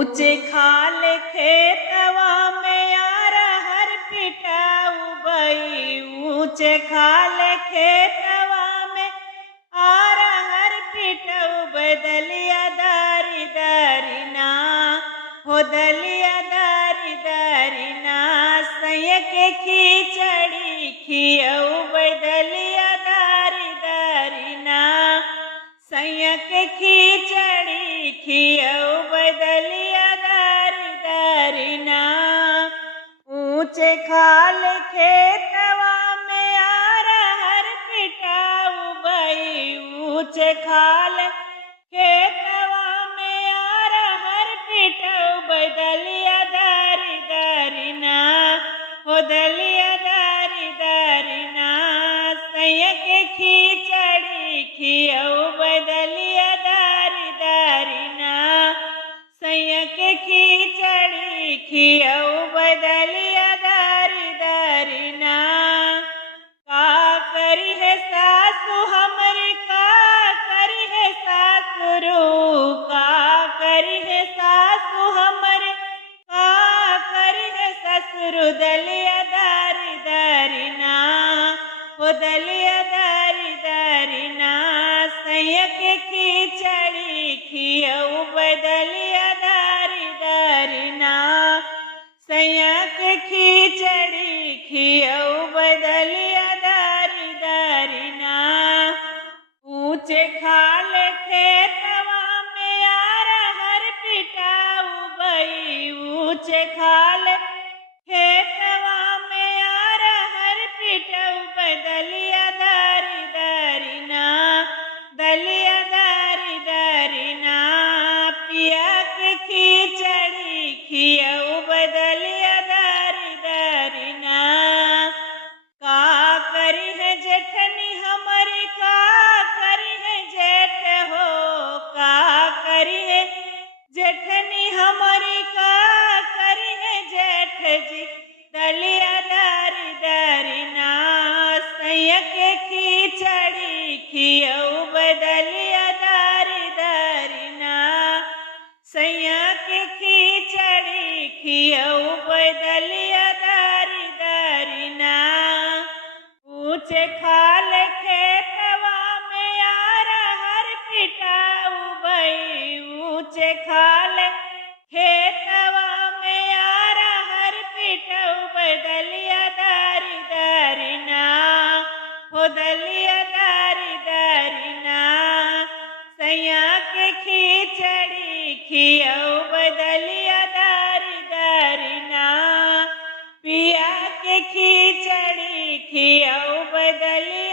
ऊंचे खाल खेतवा में अरहर पिटाऊ बई। ऊंचे खाल खेतवा में अरहर पिटाऊ बदलिया दारी दारी ना हो दलिया दारी दारी ना। सैया के खिचड़ी खियऊ बदलिया दारी दारी ना। सैया के खिचड़ी खियऊ बदलिया दारी दारी ना। ऊंचे खाल खेतवा में अरहर पिटाऊ बई। ऊंचे खाल खेतवा में अरहर पिटाऊ बदलिया दारी दारी ना हो दलिया दारी दारी ना। सैया के खिचड़ी खियऊ बदलिया दारी दारी ना। सैया के खिचड़ी खियऊ बदलिया दारी दारी ना। का करी है सासु हमरी का करी है सासुरू। का करी है सासु हमरी का करी है ससुरु दलिया दारी दारी ना हो दलिया दारी दारी ना। सैया के खिचड़ी खियऊ बदलिया दारी दारी ना। सैया के खिचड़ी खियऊ बदलिया दारी दारी ना। ऊंचे खाल खेतवा में अरहर पिटाऊ बई। ऊंचे खाल खेतवा में अरहर पिटाऊ बदलिया दारी दारी ना दलिया दारी दारी ना। पिया के खिचड़ी खियऊ बदलिया दारी दारी ना। का करी है जेठनी हमारी का करी है जेठ हो। का करी है जेठनी हमारी का करी है जेठ जी दलिया दारी दारी ना। सैया के खिचड़ी खियऊ बदलिया दारी दारी ना। सैया के खिचड़ी खियऊ बदलिया दारी दारी ना। ऊंचे खाल खेतवा में अरहर पिटाऊ बई। ऊंचे खाल खेतवा में अरहर पिटाऊ बदलिया दारी दारी ना हो दलिया दारी दारी ना। सैया के खिचड़ी खियऊ बदलिया दारी दारी ना। पिया के खिचड़ी खियऊ बदलिया